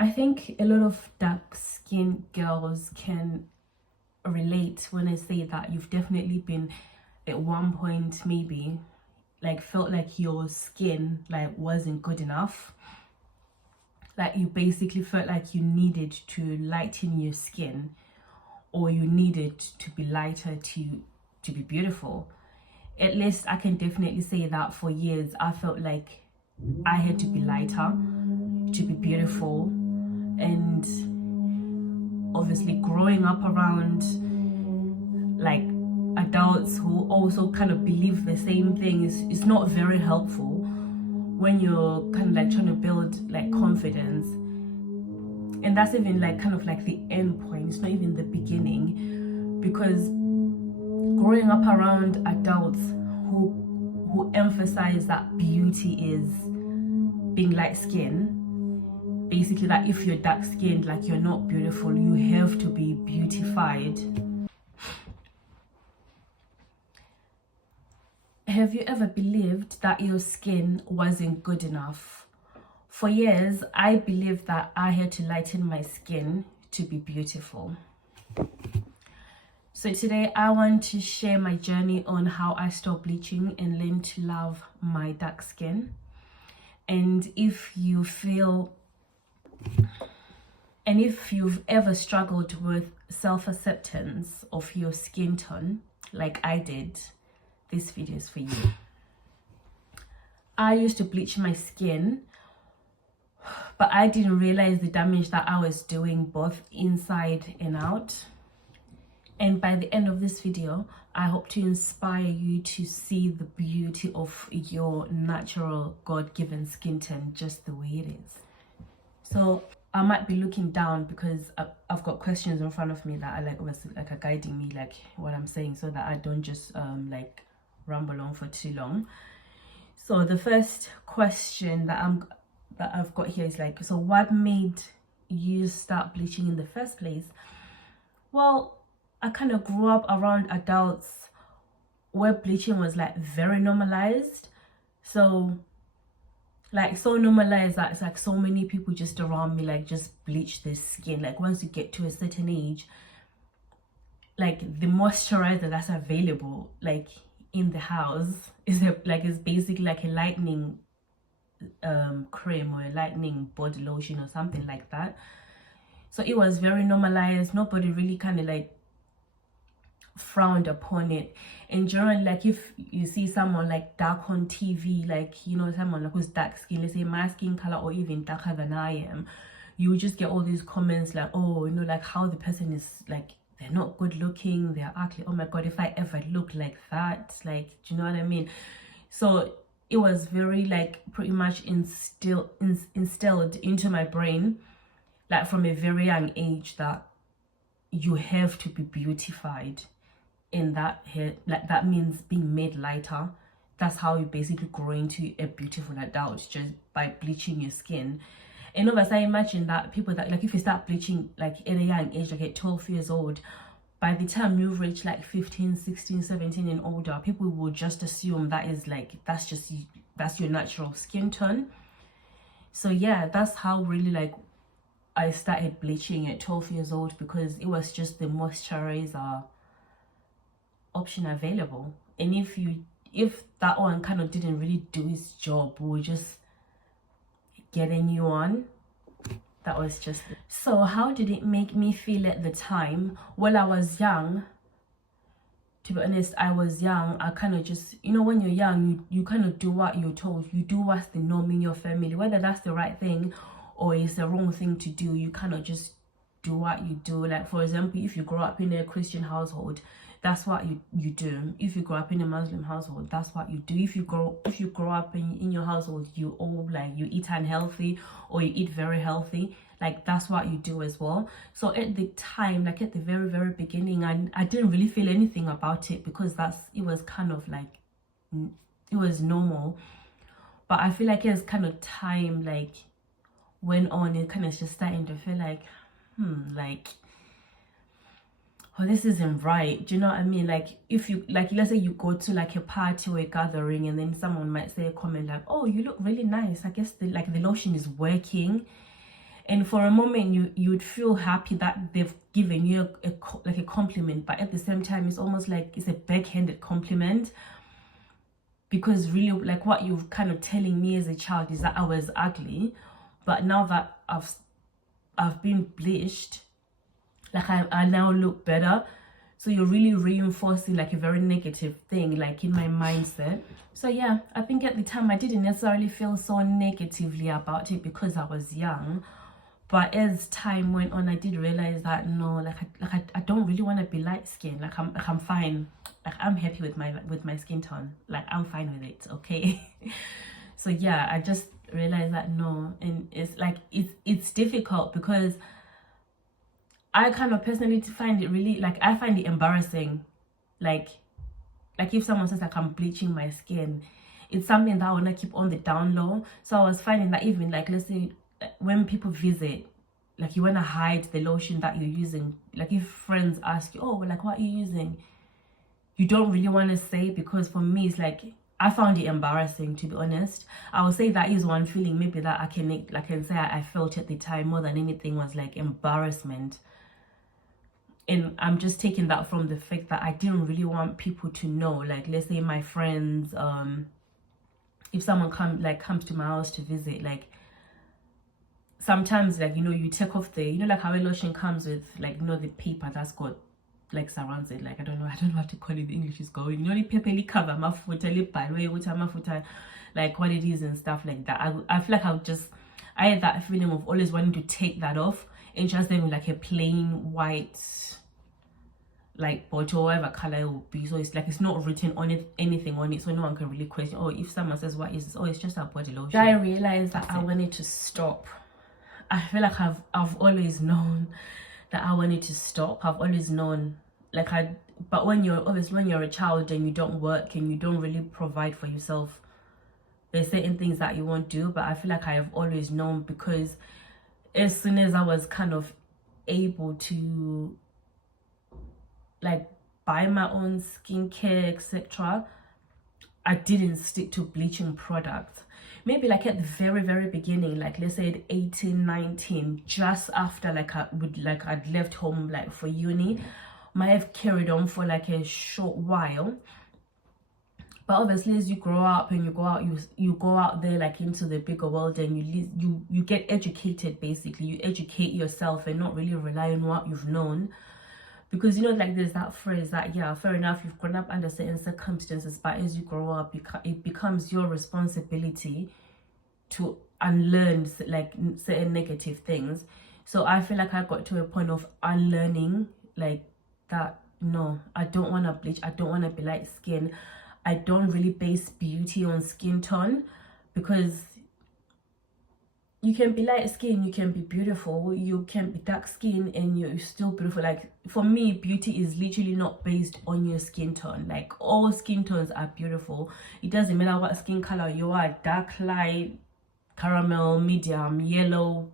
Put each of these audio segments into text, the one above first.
I think a lot of dark skinned girls can relate when I say that you've definitely been at one point, maybe like felt like your skin like wasn't good enough, like you basically felt like you needed to lighten your skin, or you needed to be lighter to be beautiful. At least I can definitely say that for years I felt like I had to be lighter to be beautiful. And obviously growing up around like adults who also kind of believe the same thing is not very helpful when you're kind of like trying to build like confidence. And that's even like kind of like the end point, it's not even the beginning, because growing up around adults who emphasize that beauty is being light skinned, basically that if you're dark skinned, like you're not beautiful, you have to be beautified. Have you ever believed that your skin wasn't good enough? For years, I believed that I had to lighten my skin to be beautiful. So today I want to share my journey on how I stopped bleaching and learned to love my dark skin. And if you've ever struggled with self-acceptance of your skin tone, like I did, this video is for you. I used to bleach my skin, but I didn't realize the damage that I was doing both inside and out. And by the end of this video, I hope to inspire you to see the beauty of your natural God-given skin tone just the way it is. So I might be looking down because I've got questions in front of me that are like obviously like are guiding me like what I'm saying, so that I don't just like ramble on for too long. So the first question that I've got here is like, so what made you start bleaching in the first place? Well, I kind of grew up around adults where bleaching was like very normalized. So like so normalized that it's like so many people just around me like just bleach their skin. Like once you get to a certain age, like the moisturizer that's available like in the house is basically like a lightening cream or a lightening body lotion or something like that. So it was very normalized. Nobody really kind of like frowned upon it. And generally, like if you see someone like dark on TV, like you know, someone like who's dark skin, let's say my skin color or even darker than I am, you would just get all these comments like, oh, you know, like how the person is like, they're not good looking, they're ugly, oh my god, if I ever look like that, like, do you know what I mean? So it was very like pretty much instilled into my brain, like from a very young age, that you have to be beautified. In that hair, like that means being made lighter. That's how you basically grow into a beautiful adult, just by bleaching your skin. And obviously I imagine that people that like if you start bleaching like at a young age, like at 12 years old, by the time you reach like 15, 16, 17 and older, people will just assume that is like that's your natural skin tone. So yeah, that's how really like I started bleaching at 12 years old, because it was just the moisturizer option available. And if that one kind of didn't really do its job, we'll just get a new one. That was just it. So how did it make me feel at the time? Well, I was young. To be honest, I was young. I kind of just, you know, when you're young, you kind of do what you're told. You do what's the norm in your family, whether that's the right thing or it's the wrong thing to do. You kind of just do what you do. Like for example, if you grow up in a Christian household, that's what you do. If you grow up in a Muslim household, that's what you do. If you grow up in your household, you all like you eat unhealthy or you eat very healthy, like that's what you do as well. So at the time, like at the very beginning, I didn't really feel anything about it, because it was kind of like it was normal. But I feel like as kind of time like went on, it kind of just starting to feel like like, oh, this isn't right. Do you know what I mean? Like if you like, let's say you go to like a party or a gathering, and then someone might say a comment like, oh, you look really nice, I guess the lotion is working. and for a moment you would feel happy that they've given you like a compliment, but at the same time it's almost like it's a backhanded compliment, because really like what you're kind of telling me as a child is that I was ugly, but now that I've been bleached, like I now look better. So you're really reinforcing like a very negative thing like in my mindset. So yeah, I think at the time I didn't necessarily feel so negatively about it because I was young, but as time went on I did realize that no, I don't really want to be light skinned. Like I'm fine, like I'm happy with my skin tone, like I'm fine with it, okay. So yeah, I just realized that no, and it's like it's difficult because I kind of personally find it really, like I find it embarrassing, like if someone says like I'm bleaching my skin, it's something that I want to keep on the down low. So I was finding that even like, let's say when people visit, like you want to hide the lotion that you're using. Like if friends ask you, oh, like what are you using, you don't really want to say, because for me it's like I found it embarrassing, to be honest. I would say that is one feeling maybe that I can say I felt at the time more than anything was like embarrassment. And I'm just taking that from the fact that I didn't really want people to know. Like let's say my friends, if someone comes to my house to visit, like sometimes like, you know, you take off the, you know, like how a lotion comes with like, you know, the paper that's got like surrounds it, like I don't know how to call it, the English is going, you know, the paper cover mafuta, like what it is and stuff like that. I feel like I had that feeling of always wanting to take that off and just having like a plain white like bottle, whatever color it will be, so it's like it's not written on it, anything on it, so no one can really question, oh, if someone says what is this, oh, it's just a body lotion. I realized that I wanted to stop. I feel like I've always known that I wanted to stop. I've always known, like but when you're a child and you don't work and you don't really provide for yourself, there's certain things that you won't do. But I feel like I have always known, because as soon as I was kind of able to like buy my own skincare, etc., I didn't stick to bleaching products. Maybe like at the very beginning, like let's say at 18, 19, just after I'd left home like for uni, might have carried on for like a short while. But obviously as you grow up and you go out there like into the bigger world, and you get educated, basically you educate yourself and not really rely on what you've known. Because, you know, like there's that phrase that, yeah, fair enough, you've grown up under certain circumstances, but as you grow up, it becomes your responsibility to unlearn like certain negative things. So I feel like I got to a point of unlearning like that. No, I don't want to bleach, I don't want to be light skin, I don't really base beauty on skin tone, because you can be light skin, you can be beautiful, you can be dark skin and you're still beautiful. Like for me, beauty is literally not based on your skin tone. Like all skin tones are beautiful. It doesn't matter what skin color you are, dark, light, caramel, medium, yellow.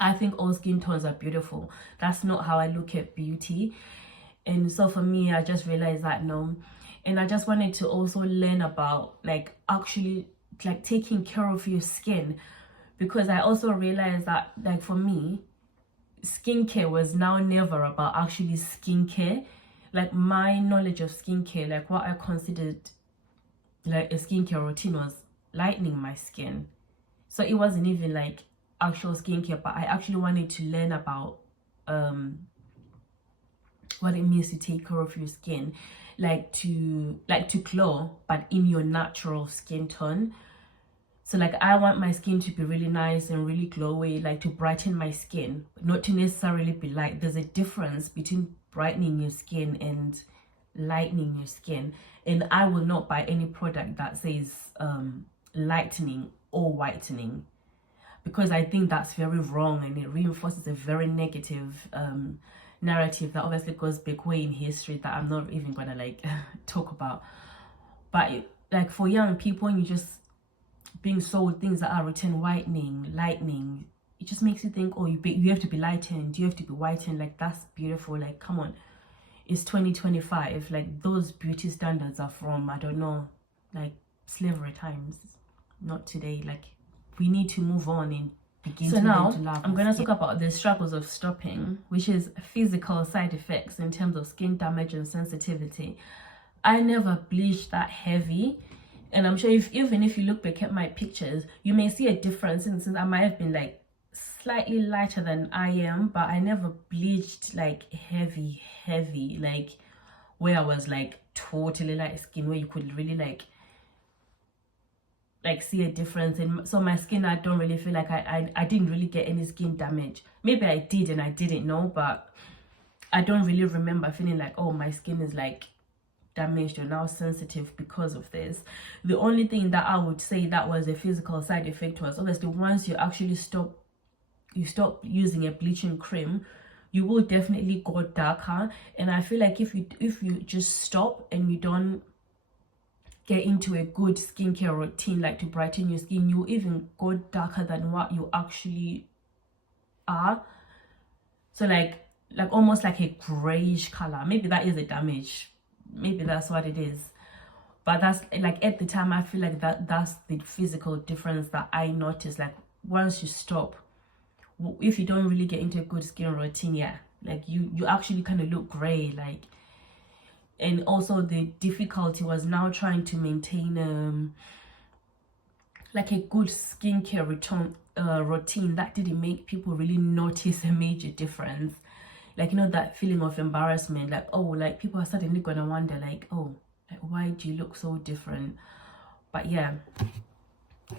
I think all skin tones are beautiful. That's not how I look at beauty. And so for me, I just realized that no. And I just wanted to also learn about like actually like taking care of your skin, because I also realized that like for me, skincare was now never about actually skincare. Like my knowledge of skincare, like what I considered like a skincare routine, was lightening my skin. So it wasn't even like actual skincare, but I actually wanted to learn about what it means to take care of your skin, like to glow, but in your natural skin tone. So like I want my skin to be really nice and really glowy, like to brighten my skin, not to necessarily be light. There's a difference between brightening your skin and lightening your skin. And I will not buy any product that says lightening or whitening, because I think that's very wrong, and it reinforces a very negative narrative that obviously goes back way in history that I'm not even gonna like talk about. But like for young people, you just being sold things that are written whitening, lightening, it just makes you think, oh, you have to be lightened, you have to be whitened. Like that's beautiful. Like come on, it's 2025. Like those beauty standards are from, I don't know, like slavery times, not today. Like we need to move on and begin to learn to love. I'm going to talk about the struggles of stopping, which is physical side effects in terms of skin damage and sensitivity. I never bleached that heavy, and I'm sure even if you look back at my pictures, you may see a difference since I might have been like slightly lighter than I am, but I never bleached like heavy, like where I was like totally light skin, where you could really like see a difference. And so my skin, I don't really feel like I didn't really get any skin damage. Maybe I did and I didn't know, but I don't really remember feeling like, oh, my skin is like damaged or now sensitive because of this. The only thing that I would say that was a physical side effect was obviously once you actually stop using a bleaching cream, you will definitely go darker. And I feel like if you just stop and you don't get into a good skincare routine like to brighten your skin, you even go darker than what you actually are. So like almost like a grayish color. Maybe that is a damage, maybe that's what it is, but that's like at the time I feel like that's the physical difference that I noticed. Like once you stop, if you don't really get into a good skin routine, yeah, like you actually kind of look gray. Like, and also the difficulty was now trying to maintain like a good skincare routine that didn't make people really notice a major difference. Like, you know, that feeling of embarrassment, like, oh, like people are suddenly gonna wonder like, oh, like why do you look so different? But yeah,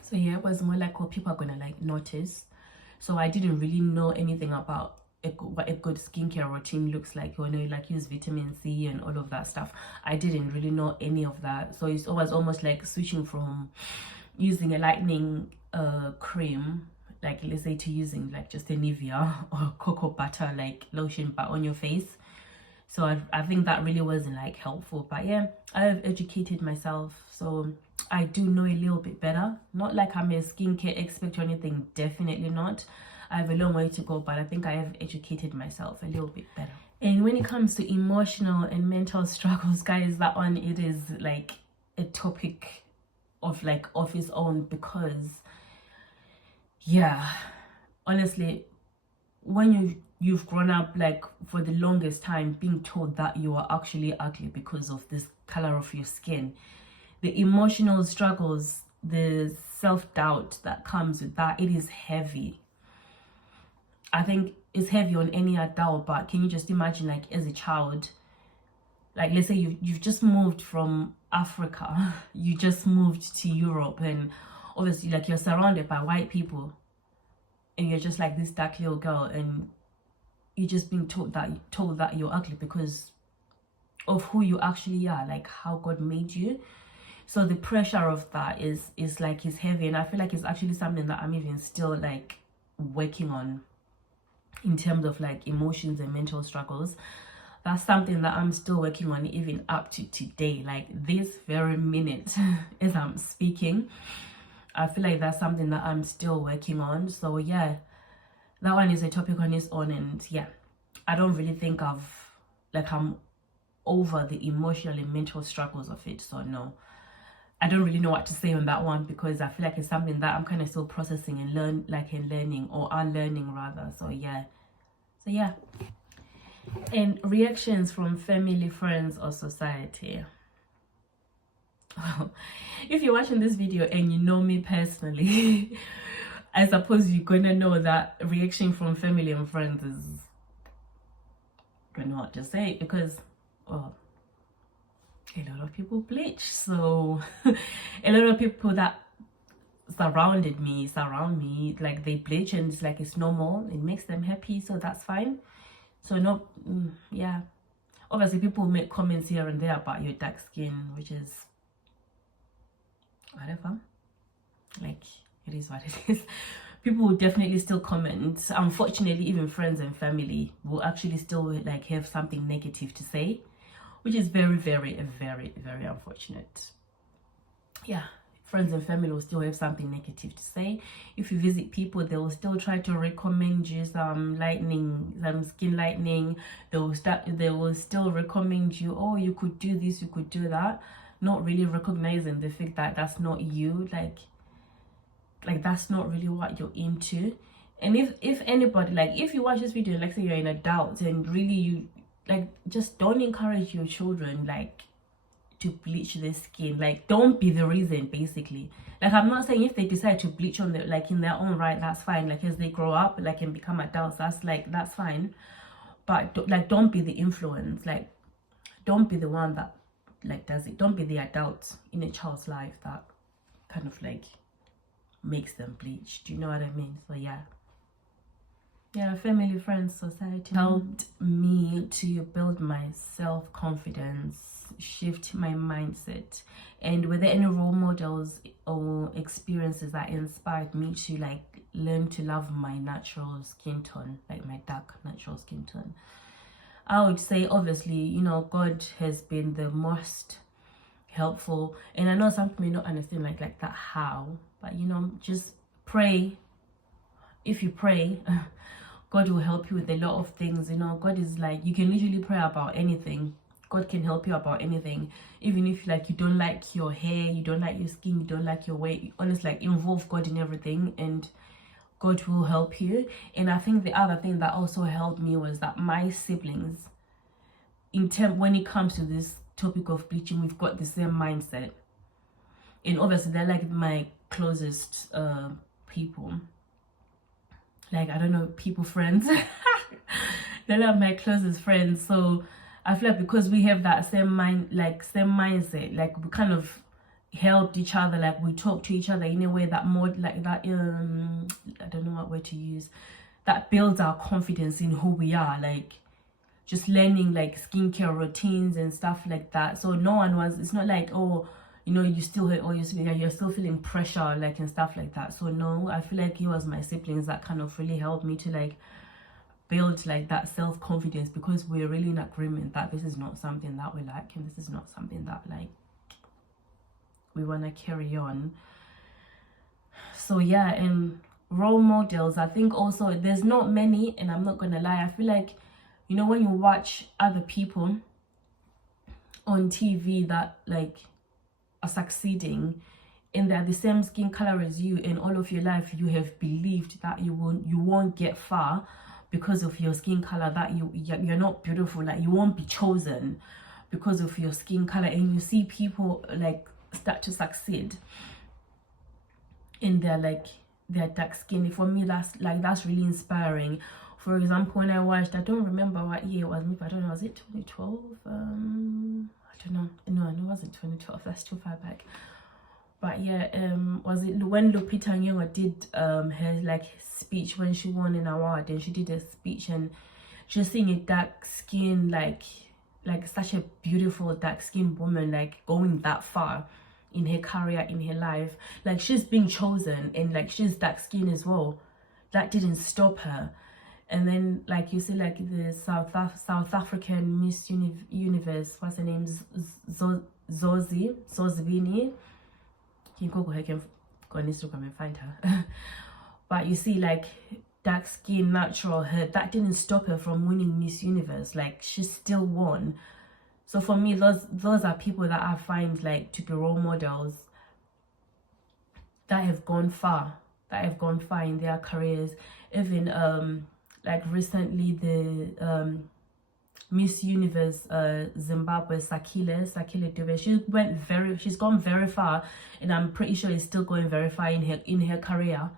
so yeah, it was more like, oh, people are gonna like notice. So I didn't really know anything about what a good skincare routine looks like. You know, like use vitamin C and all of that stuff. I didn't really know any of that. So it's always almost like switching from using a lightening cream, like let's say, to using like just a Nivea or cocoa butter like lotion but on your face. So I think that really wasn't like helpful. But yeah, I've educated myself, so I do know a little bit better. Not like I'm a skincare expert or anything, definitely not. I have a long way to go, but I think I have educated myself a little bit better. And when it comes to emotional and mental struggles, guys, that one, it is like a topic of like of its own, because yeah, honestly, when you've grown up like for the longest time being told that you are actually ugly because of this color of your skin, the emotional struggles, the self-doubt that comes with that, it is heavy. I think it's heavy on any adult, but can you just imagine, like, as a child, like let's say you've just moved from Africa, you just moved to Europe, and obviously like you're surrounded by white people, and you're just like this dark little girl, and you're just being told that you're ugly because of who you actually are, like how God made you. So the pressure of that is heavy, and I feel like it's actually something that I'm even still like working on in terms of like emotions and mental struggles. That's something that I'm still working on even up to today, like this very minute as I'm speaking. I feel like that's something that I'm still working on. So yeah, that one is a topic on its own. And yeah, I don't really think I'm over the emotional and mental struggles of it. So no, I don't really know what to say on that one, because I feel like it's something that I'm kind of still processing and unlearning rather. So yeah. And reactions from family, friends, or society. If you're watching this video and you know me personally, I suppose you're gonna know that reaction from family and friends is, I don't know what to say, because well, a lot of people bleach. So a lot of people that surround me, like they bleach, and it's like it's normal, it makes them happy, so that's fine. So no, yeah, obviously people make comments here and there about your dark skin, which is whatever, like it is what it is. People will definitely still comment. Unfortunately, even friends and family will actually still like have something negative to say, which is very, very, very, very unfortunate. Yeah, friends and family will still have something negative to say. If you visit people, they will still try to recommend you some skin lightening. They will still recommend you, oh, you could do this, you could do that, not really recognizing the fact that that's not you, like that's not really what you're into. And if anybody, like, if you watch this video, like say you're an adult and really you like, just don't encourage your children like to bleach their skin. Like, don't be the reason, basically. Like, I'm not saying if they decide to bleach on their, like, in their own right, that's fine. Like, as they grow up, like, and become adults, that's fine. But like, don't be the influence. Like, don't be the one that like does it. Don't be the adult in a child's life that kind of like makes them bleach. Do you know what I mean? So yeah, family, friends, society helped me to build my self-confidence, shift my mindset. And were there any role models or experiences that inspired me to like learn to love my natural skin tone, like my dark natural skin tone? I would say, obviously, you know, God has been the most helpful. And I know some people may not understand like that how, but you know, just pray. If you pray, God will help you with a lot of things. You know, God is like, you can literally pray about anything. God can help you about anything. Even if like you don't like your hair, you don't like your skin, you don't like your weight, honestly, like involve God in everything and God will help you. And I think the other thing that also helped me was that my siblings, when it comes to this topic of bleaching, we've got the same mindset. And obviously they're like my closest people. Like, I don't know, people friends. They're like my closest friends. So I feel like because we have that same mindset, like we kind of helped each other, like we talk to each other in a way that more like that I don't know what word to use, that builds our confidence in who we are, like just learning like skincare routines and stuff like that. So no one was, it's not like, oh, you know, you still hurt or you're still feeling pressure, like, and stuff like that. So no, I feel like it was my siblings that kind of really helped me to like build like that self-confidence, because we're really in agreement that this is not something that we like and this is not something that like we want to carry on. So yeah, and role models, I think also there's not many, and I'm not gonna lie, I feel like, you know, when you watch other people on TV that like are succeeding and they're the same skin color as you, and all of your life you have believed that you won't get far because of your skin color, that you're not beautiful, like you won't be chosen because of your skin color, and you see people like start to succeed in their dark skin. For me, that's really inspiring. For example, when I watched, I don't remember what year it was, maybe, I don't know, was it 2012? I don't know. No, it wasn't 2012. That's too far back. But yeah, was it when Lupita Nyong'o did her like speech when she won an award, and she did a speech, and just seeing a dark skin, like such a beautiful dark skinned woman, like going that far in her career, in her life, like she's being chosen, and like she's dark skinned as well. That didn't stop her. And then like you see like the South African Miss Universe, what's her name, Zozibini. You can go on Instagram and find her. But you see like dark skin, natural hair, that didn't stop her from winning Miss Universe. Like she still won. So for me, those are people that I find like to be role models that have gone far in their careers. Even like recently the Miss Universe Zimbabwe, Sakile Dube, she's gone very far, and I'm pretty sure is still going very far in her career.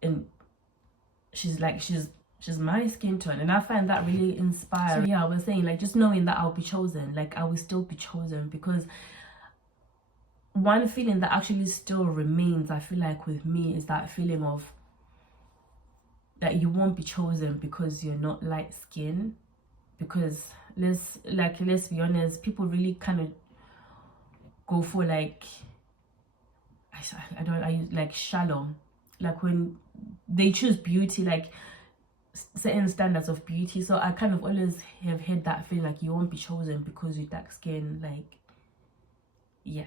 And she's my skin tone, and I find that really inspiring. So yeah, I was saying like just knowing that I'll be chosen, like I will still be chosen, because one feeling that actually still remains, I feel like, with me is that feeling of that you won't be chosen because you're not light skinned. Because let's be honest, people really kind of go for like I like shallow, like when they choose beauty, like certain standards of beauty. So I kind of always have had that feeling like you won't be chosen because you're dark skin, like yeah.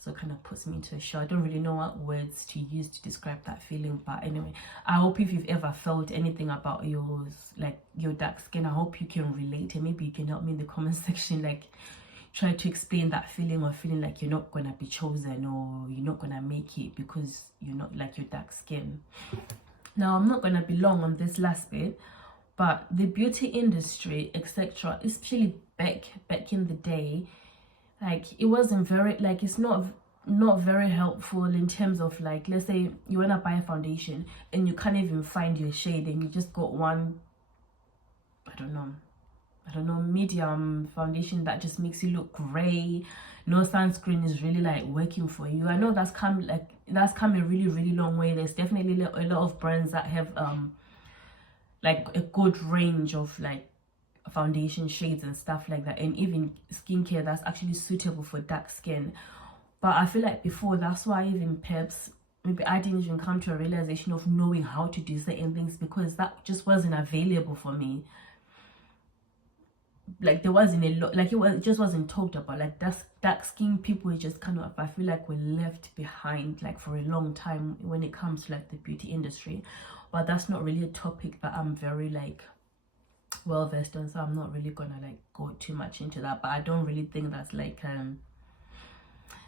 So it kind of puts me into a show. I don't really know what words to use to describe that feeling, but anyway, I hope if you've ever felt anything about yours, like your dark skin, I hope you can relate, and maybe you can help me in the comment section, like try to explain that feeling, or feeling like you're not gonna be chosen, or you're not gonna make it because you're not like your dark skin. Now, I'm not going to be long on this last bit, but the beauty industry, etc., especially back in the day, like, it wasn't very, like, it's not very helpful in terms of, like, let's say you want to buy a foundation and you can't even find your shade and you just got one, I don't know, medium foundation that just makes you look gray. No sunscreen is really like working for you. I know that's come a really long way. There's definitely a lot of brands that have like a good range of like foundation shades and stuff like that, and even skincare that's actually suitable for dark skin. But I feel like before, that's why even perhaps maybe I didn't even come to a realization of knowing how to do certain things, because that just wasn't available for me. Like, there wasn't a lot, like it just wasn't talked about. Like, dark skin people is just kind of, I feel like we're left behind like for a long time when it comes to like the beauty industry. But that's not really a topic that I'm very like well versed on, so I'm not really gonna like go too much into that. But I don't really think that's like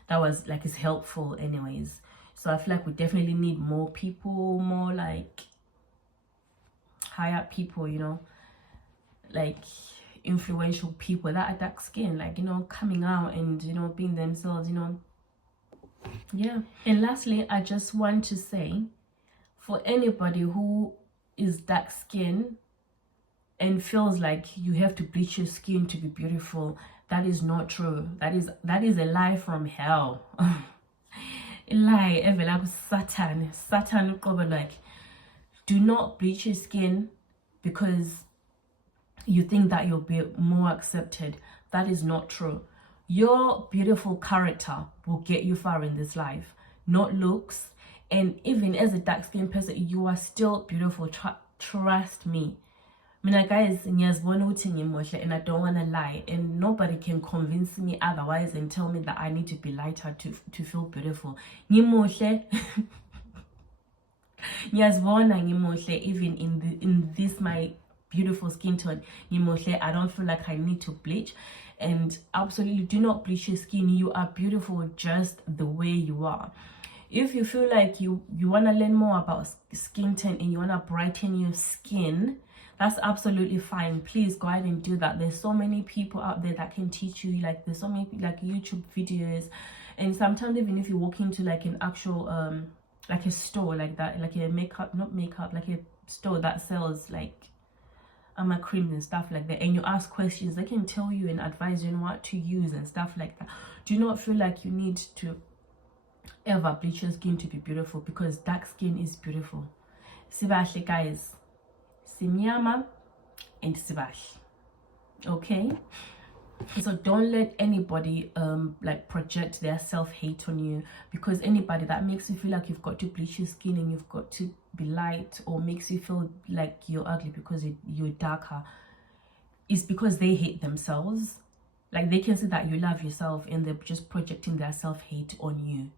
that was like is helpful anyways. So I feel like we definitely need more people, more like higher people, you know, like influential people that are dark skin, like, you know, coming out and, you know, being themselves, you know. Yeah. And lastly, I just want to say, for anybody who is dark skin and feels like you have to bleach your skin to be beautiful, that is not true. That is a lie from hell. A lie ever like Satan like, do not bleach your skin because you think that you'll be more accepted. That is not true. Your beautiful character will get you far in this life, not looks. And even as a dark skinned person, you are still beautiful. Trust me. Mina, guys, and I don't want to lie, and nobody can convince me otherwise and tell me that I need to be lighter to feel beautiful. Ngimuhle. Even in this my beautiful skin tone, I don't feel like I need to bleach. And absolutely do not bleach your skin. You are beautiful just the way you are. If you feel like you want to learn more about skin tone and you want to brighten your skin, that's absolutely fine. Please go ahead and do that. There's so many people out there that can teach you. Like, there's so many like YouTube videos, and sometimes even if you walk into like an actual like a store like that, like a like a store that sells like creams and stuff like that, and you ask questions, they can tell you and advise you on what to use and stuff like that. Do not feel like you need to ever bleach your skin to be beautiful, because dark skin is beautiful. Sibahle, guys. Simyama and sibahle. Okay? So don't let anybody like project their self-hate on you, because anybody that makes you feel like you've got to bleach your skin and you've got to be light, or makes you feel like you're ugly because you're darker, is because they hate themselves. Like, they can see that you love yourself and they're just projecting their self-hate on you.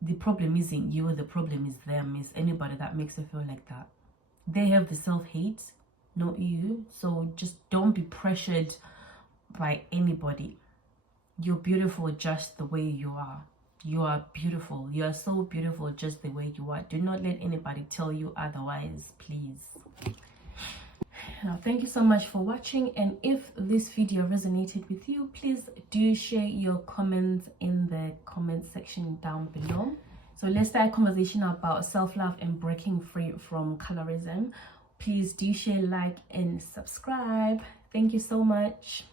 The problem isn't you, the problem is them. Is anybody that makes you feel like that. They have the self-hate, not you. So just don't be pressured by anybody. You're beautiful just the way you are. You are beautiful. You are so beautiful just the way you are. Do not let anybody tell you otherwise, please. Now, thank you so much for watching, and if this video resonated with you, please do share your comments in the comment section down below. So let's start a conversation about self-love and breaking free from colorism. Please do share, like, and subscribe. Thank you so much.